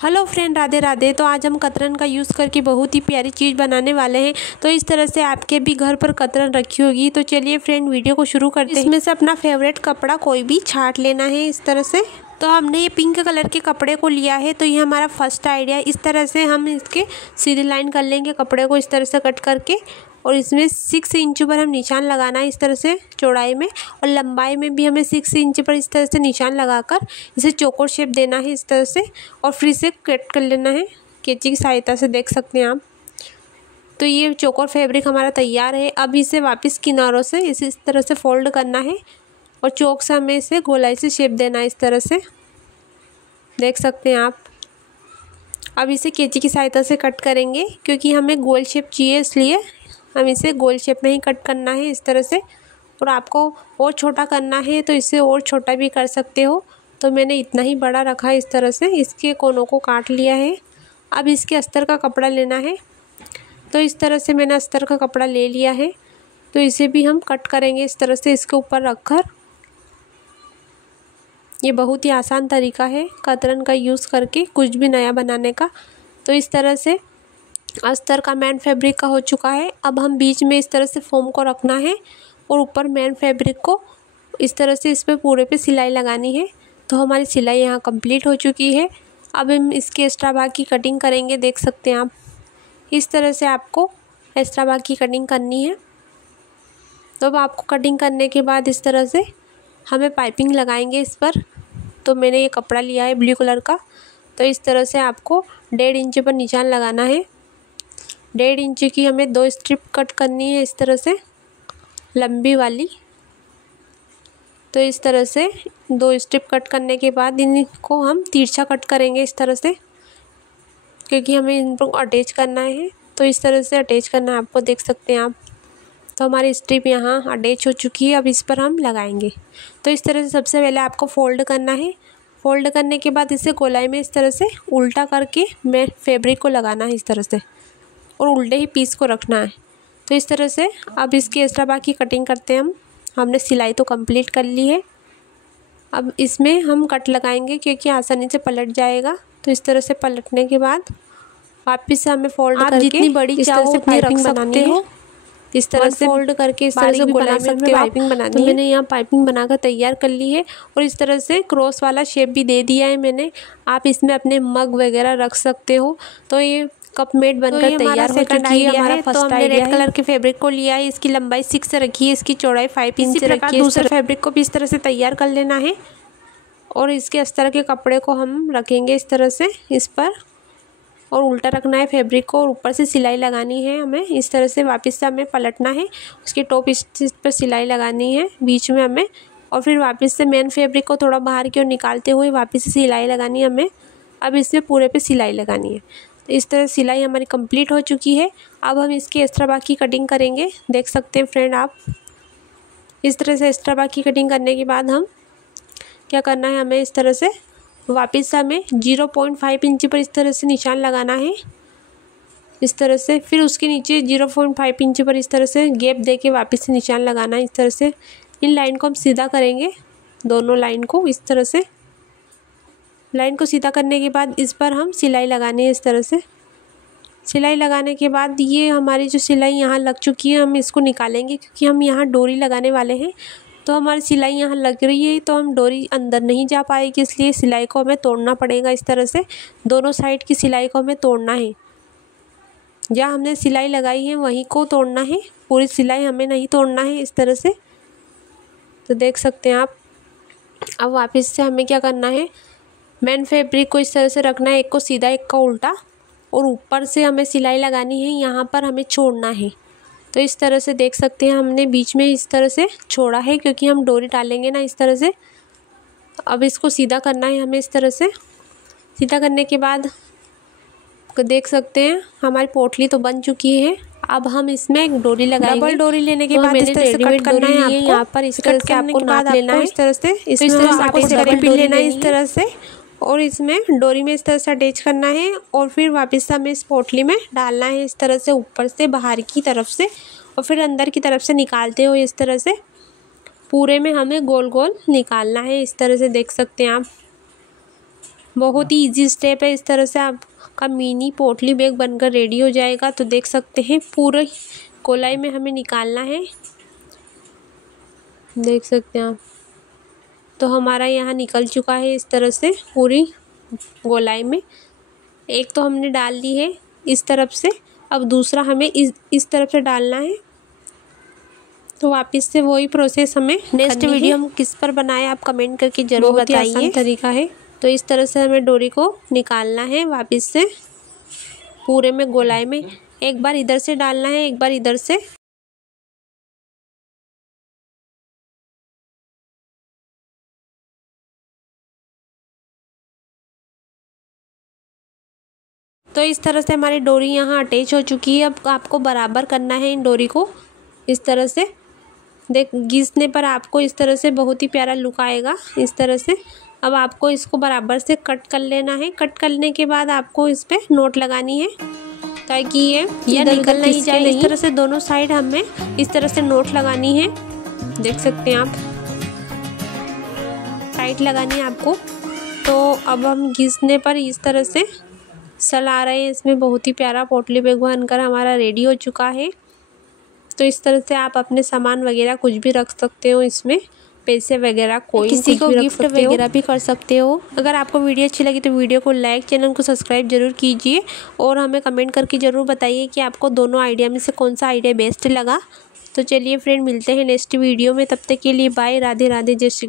Hello friend, Radhe Radhe. तो आज हम कतरन का यूज़ करके बहुत ही प्यारी चीज़ बनाने वाले हैं। तो इस तरह से आपके भी घर पर कतरन रखी होगी। तो चलिए फ्रेंड, वीडियो को शुरू करते हैं। इसमें से अपना फेवरेट कपड़ा कोई भी छांट लेना है इस तरह से। तो हमने ये पिंक कलर के कपड़े को लिया है। तो ये हमारा फर्स्ट आइडिया। इस तरह से हम इसके सीधी लाइन कर लेंगे कपड़े को इस तरह से कट करके, और इसमें 6 इंच पर हम निशान लगाना है इस तरह से चौड़ाई में, और लंबाई में भी हमें 6 इंच पर इस तरह से निशान लगाकर इसे चौकोर शेप देना है इस तरह से, और फिर इसे कट कर लेना है कैंची की सहायता से, देख सकते हैं आप। तो ये चौकोर फैब्रिक हमारा तैयार है। अब इसे वापस किनारों से इस तरह से फोल्ड करना है, और चौक से हमें इसे गोलाई से शेप देना है इस तरह से, देख सकते हैं आप। अब इसे कैंची की सहायता से कट करेंगे, क्योंकि हमें गोल शेप चाहिए, इसलिए हम इसे गोल शेप में ही कट करना है इस तरह से। और आपको और छोटा करना है तो इसे और छोटा भी कर सकते हो। तो मैंने इतना ही बड़ा रखा है इस तरह से, इसके कोनों को काट लिया है। अब इसके अस्तर का कपड़ा लेना है। तो इस तरह से मैंने अस्तर का कपड़ा ले लिया है। तो इसे भी हम कट करेंगे इस तरह से इसके ऊपर रखकर। ये बहुत ही आसान तरीका है कतरन का यूज़ करके कुछ भी नया बनाने का। तो इस तरह से अस्तर का मेन फैब्रिक का हो चुका है। अब हम बीच में इस तरह से फोम को रखना है, और ऊपर मेन फैब्रिक को इस तरह से इस पे पूरे पे सिलाई लगानी है। तो हमारी सिलाई यहाँ कंप्लीट हो चुकी है। अब हम इसके एक्स्ट्रा भाग की कटिंग करेंगे, देख सकते हैं आप। इस तरह से आपको एक्स्ट्रा भाग की कटिंग करनी है। तो अब आपको कटिंग करने के बाद इस तरह से हमें पाइपिंग लगाएंगे इस पर। तो मैंने ये कपड़ा लिया है ब्लू कलर का। तो इस तरह से आपको 1.5 इंच पर निशान लगाना है। 1.5 इंच की हमें 2 स्ट्रिप कट करनी है इस तरह से, लंबी वाली। तो इस तरह से 2 स्ट्रिप कट करने के बाद इनको हम तिरछा कट करेंगे इस तरह से, क्योंकि हमें इनको अटैच करना है। तो इस तरह से अटैच करना है आपको, देख सकते हैं आप। तो हमारी स्ट्रिप यहाँ अटैच हो चुकी है। अब इस पर हम लगाएंगे। तो इस तरह से सबसे पहले आपको फोल्ड करना है। फोल्ड करने के बाद इसे गोलाई में इस तरह से उल्टा करके मैं फैब्रिक को लगाना है इस तरह से, और उल्टे ही पीस को रखना है। तो इस तरह से अब इसकी एक्स्ट्रा भाग की कटिंग करते हैं हम। हमने सिलाई तो कंप्लीट कर ली है। अब इसमें हम कट लगाएंगे, क्योंकि आसानी से पलट जाएगा। तो इस तरह से पलटने के बाद वापस से हमें फोल्ड करके जितनी बड़ी चाहो उतनी रख सकते हो। इस तरह से फोल्ड करके इस तरह से गोलाई में पाइपिंग बनानी है। मैंने यहाँ पाइपिंग बनाकर तैयार कर ली है, और इस तरह से क्रॉस वाला शेप भी दे दिया है मैंने। आप इसमें अपने मग वगैरह रख सकते हो। तो ये कप मेड बनकर तैयार हो चुकी है। हमारा फर्स्ट आइडिया रेड कलर के फैब्रिक को लिया है। इसकी लंबाई 6 रखी है, इसकी चौड़ाई 5 इंच रखी है। दूसरे फैब्रिक को भी इस तरह से तैयार कर लेना है, और इसके अस्तर के कपड़े को हम रखेंगे इस तरह से इस पर, और उल्टा रखना है फैब्रिक को, और ऊपर से सिलाई लगानी है हमें इस तरह से। वापस से हमें पलटना है, उसके टॉप इस पर सिलाई लगानी है बीच में हमें, और फिर वापस से मेन फैब्रिक को थोड़ा बाहर की ओर निकालते हुए वापस से सिलाई लगानी है हमें। अब इसमें पूरे पे सिलाई लगानी है। इस तरह सिलाई हमारी कंप्लीट हो चुकी है। अब हम इसकी एक्स्ट्रा भाग की कटिंग करेंगे, देख सकते हैं फ्रेंड आप। इस तरह से एक्स्ट्रा भाग की कटिंग करने के बाद हम क्या करना है, हमें इस तरह से वापस से हमें 0.5 इंच पर इस तरह से निशान लगाना है इस तरह से। फिर उसके नीचे 0.5 इंच पर इस तरह से गैप दे के वापस से निशान लगाना है इस तरह से। इन लाइन को हम सीधा करेंगे, दोनों लाइन को इस तरह से। लाइन को सीधा करने के बाद इस पर हम सिलाई लगानी है इस तरह से। सिलाई लगाने के बाद ये हमारी जो सिलाई यहाँ लग चुकी है, हम इसको निकालेंगे, क्योंकि हम यहाँ डोरी लगाने वाले हैं। तो हमारी सिलाई यहाँ लग रही है, तो हम डोरी अंदर नहीं जा पाएगी, इसलिए सिलाई को हमें तोड़ना पड़ेगा इस तरह से। दोनों साइड की सिलाई को हमें तोड़ना है। जहाँ हमने सिलाई लगाई है वहीं को तोड़ना है, पूरी सिलाई हमें नहीं तोड़ना है इस तरह से। तो देख सकते हैं आप। अब वापस से हमें क्या करना है, मेन फैब्रिक को इस तरह से रखना है, एक को सीधा एक का उल्टा, और ऊपर से हमें सिलाई लगानी है, यहाँ पर हमें छोड़ना है। तो इस तरह से देख सकते हैं हमने बीच में इस तरह से छोड़ा है, क्योंकि हम डोरी डालेंगे ना इस तरह से। अब इसको सीधा करना है हमें इस तरह से। सीधा करने के बाद देख सकते हैं हमारी पोटली तो बन चुकी है। अब हम इसमें एक डोरी लगाएंगे। डबल डोरी लेने के बाद इस तरह से कट करना है आपको। यहाँ पर इस तरह से आपको नाप लेना है इस तरह से। इस तरह से आपको डबल डोरी लेना है इस तरह से, और इसमें डोरी में इस तरह से अटैच करना है, और फिर वापस से हमें इस पोटली में डालना है इस तरह से, ऊपर से बाहर की तरफ से, और फिर अंदर की तरफ से निकालते हुए इस तरह से पूरे में हमें गोल गोल निकालना है इस तरह से, देख सकते हैं आप। बहुत ही इजी स्टेप है। इस तरह से आपका मिनी पोटली बैग बनकर रेडी हो जाएगा। तो देख सकते हैं पूरे गोलाई में हमें निकालना है, देख सकते हैं आप। तो हमारा यहाँ निकल चुका है इस तरह से पूरी गोलाई में। एक तो हमने डाल दी है इस तरफ से, अब दूसरा हमें इस तरफ से डालना है। तो वापस से वही प्रोसेस हमें नेक्स्ट वीडियो हम किस पर बनाए आप कमेंट करके जरूर बताइए। आसान तरीका है। तो इस तरह से हमें डोरी को निकालना है वापस से पूरे में गोलाई में। एक बार इधर से डालना है, एक बार इधर से। तो इस तरह से हमारी डोरी यहाँ अटैच हो चुकी है। अब आपको बराबर करना है इन डोरी को इस तरह से। देख घिसने पर आपको इस तरह से बहुत ही प्यारा लुक आएगा इस तरह से। अब आपको इसको बराबर से कट कर लेना है। कट करने के बाद आपको इस पे नोट लगानी है ताकि ये निकल नहीं जाए। इस तरह से दोनों साइड हमें इस तरह से नोट लगानी है, देख सकते हैं आप। टाइट लगानी है आपको। तो अब हम घिसने पर इस तरह से चला रहे हैं। इसमें बहुत ही प्यारा पोटली बैग बनकर हमारा रेडी हो चुका है। तो इस तरह से आप अपने सामान वगैरह कुछ भी रख सकते हो इसमें, पैसे वगैरह कोई किसी को गिफ्ट वगैरह भी कर सकते हो। अगर आपको वीडियो अच्छी लगी तो वीडियो को लाइक, चैनल को सब्सक्राइब जरूर कीजिए और हमें कमेंट करके ज़रूर बताइए कि आपको दोनों आइडिया में से कौन सा आइडिया बेस्ट लगा। तो चलिए फ्रेंड, मिलते हैं नेक्स्ट वीडियो में। तब तक के लिए बाय, राधे राधे, जय श्री।